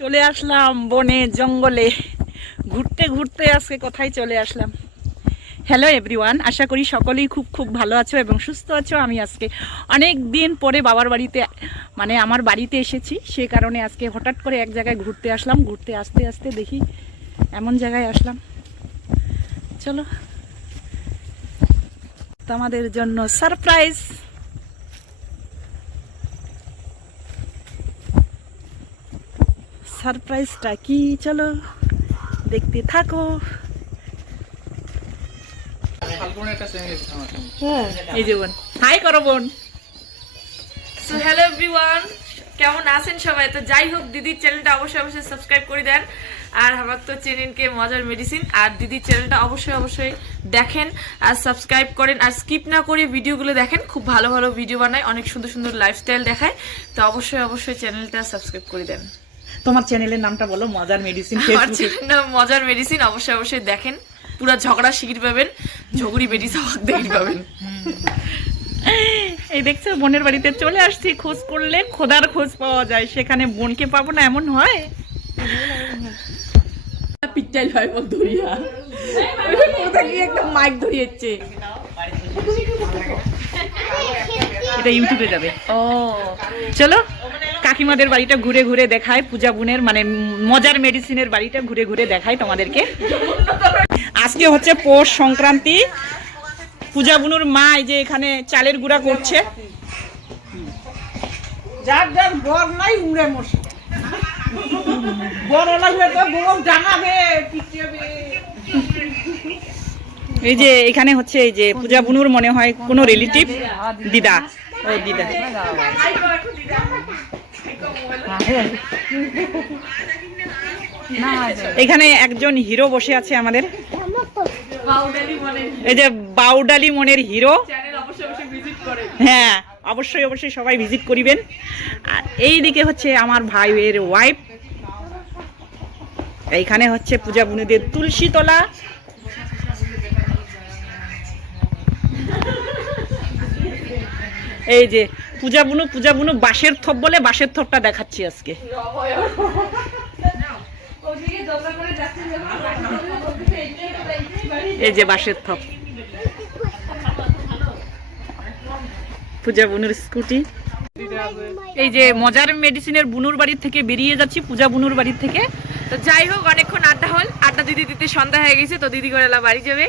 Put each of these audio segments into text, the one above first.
চলে আসলাম বনে জঙ্গলে ঘুরতে ঘুরতে আজকে কোথায় চলে আসলাম। হ্যালো এভরিওয়ান, আশা করি সকলেই খুব খুব ভালো আছো এবং সুস্থ আছো। আমি আজকে অনেক দিন পরে বাবার বাড়িতে মানে আমার বাড়িতে এসেছি, সে কারণে আজকে হঠাৎ করে এক জায়গায় ঘুরতে আসলাম। ঘুরতে আসতে আসতে দেখি এমন জায়গায় আসলাম, চলো তোমাদের জন্য সারপ্রাইজ। সারপ্রাইজটা কি চলো দেখতে থাকো। এই যে বোন, হাই করো বোন। সো হ্যালো এভরিওয়ান, কেমন আছেন সবাই? তো যাই হোক, দিদির চ্যানেলটা অবশ্যই অবশ্যই সাবস্ক্রাইব করে দেন। আর আমার তো চ্যানেলকে মজার মেডিসিন, আর দিদির চ্যানেলটা অবশ্যই অবশ্যই দেখেন আর সাবস্ক্রাইব করেন, আর স্কিপ না করে ভিডিওগুলো দেখেন। খুব ভালো ভালো ভিডিও বানায়, অনেক সুন্দর সুন্দর লাইফস্টাইল দেখায়। তো অবশ্যই অবশ্যই চ্যানেলটা সাবস্ক্রাইব করে দেন। তোমার চ্যানেলের নামটা বলো, মজার মেডিসিন। আমার চ্যানেলের নাম মজার মেডিসিন, অবশ্যই অবশ্যই দেখেন। পুরো ঝগড়া শিগির পাবেন, ঝগড়ি বেটি সবাক দেখি পাবেন। এই দেখছো, বোনের বাড়িতে চলে আসছি। খোঁজ করলে খোদার খোঁজ পাওয়া যায়, সেখানে বোনকে পাবো না এমন হয়? পিটাই ভাই বল ধরিয়া কোথা গিয়ে একটা মাইক ধরিয়েছে। এটা ইউটিউবে যাবে। ও চলো, কাকিমাদের বাড়িটা ঘুরে ঘুরে দেখায়, পূজা বোনের মানে মজার মেডিসিনের বাড়িটা ঘুরে ঘুরে দেখায় তোমাদেরকে। আজকে হচ্ছে পৌষ সংক্রান্তি। পূজা বুনুর মা এই যে এখানে চালের গুঁড়া করছে। যার যার বর নাই উড়ে মশে বড় লাগবে তো বউ জানাবে পিটিয়ে। এই যে এখানে হচ্ছে এই যে পূজা বুনুর মনে হয় কোনো রিলেটিভ, দিদা। ও দিদা। এখানে একজন হিরো বসে আছে আমাদের, এই যে বাউডালি মনের হিরো। হ্যাঁ, অবশ্যই অবশ্যই সবাই ভিজিট করিবেন। আর এই দিকে হচ্ছে আমার ভাইয়ের ওয়াইফ। এইখানে হচ্ছে পূজা বুনুদের তুলসী তলা। এই যে পূজা বুনু বাঁশের থপ বলে, বাঁশের থপটা দেখাচ্ছি আজকে। এই যে বাঁশের থপ, পূজা বুনুর স্কুটি। এই যে মজার মেডিসিনের বুনুর বাড়ি থেকে বেরিয়ে যাচ্ছি, পূজা বুনুর বাড়ি থেকে। তো যাই হোক, অনেকক্ষণ আড্ডা হল, আড্ডা দিতে দিতে সন্ধ্যা হয়ে গেছে। তো দিদি করে বাড়ি যাবে,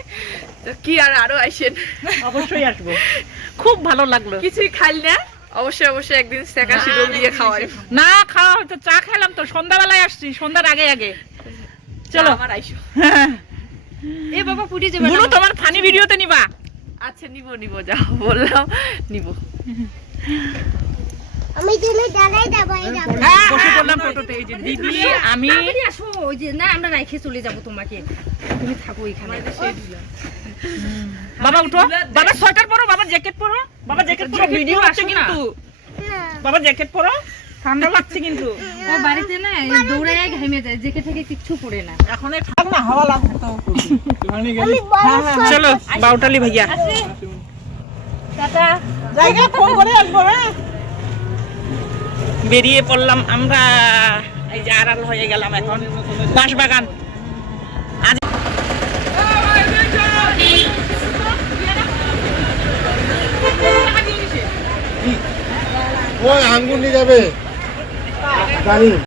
তো কি আর আরো আসেন, অবশ্যই আসবো। খুব ভালো লাগলো। কিছুই খাইল না, অবশ্যই অবশ্যই একদিন সেকা শিরোল দিয়ে খাওয়াই। না খাওয়া হয়তো, চা খেলাম তো, সন্ধ্যাবেলায় আসছি, সন্ধ্যার আগে আগে। চলো আমার আইসো। এ বাবা পুটি যাবে বুনু, তোমার ফানি ভিডিওতে নিবা? আচ্ছা নিব নিব, যাও বললাম নিব। আমি দিলে দাঁড়াই দাবাই যাব। বসে পড়লাম টোটোতে। এই যে দিদি, আমি আসো, ওই যে না আমরা রাইখে চলে যাব তোমাকে, তুমি থাকো এখানে। বাবা উঠো, বাবা সোয়েটার পরো, বাবা জ্যাকেট পরো, বাবা জ্যাকেট পরো, ভিডিও আছে কিন্তু। বাবা জ্যাকেট পরো, ঠান্ডা লাগছে কিন্তু। ও বাড়িতে না দৌড়ে ঘেমে যায়, জেকে থেকে কিচ্ছু পড়ে না। এখন না হাওয়া লাগবে তো। চলো বাউটালি ভাইয়া, টাটা। জায়গা ফোন করে আসবো। হ্যাঁ, বেরিয়ে পড়লাম আমরা। এই যে আড়াল হয়ে গেলাম এখন বাঁশবাগান। আজ ওই আঙ্গুর নিয়ে যাবে গাড়ি।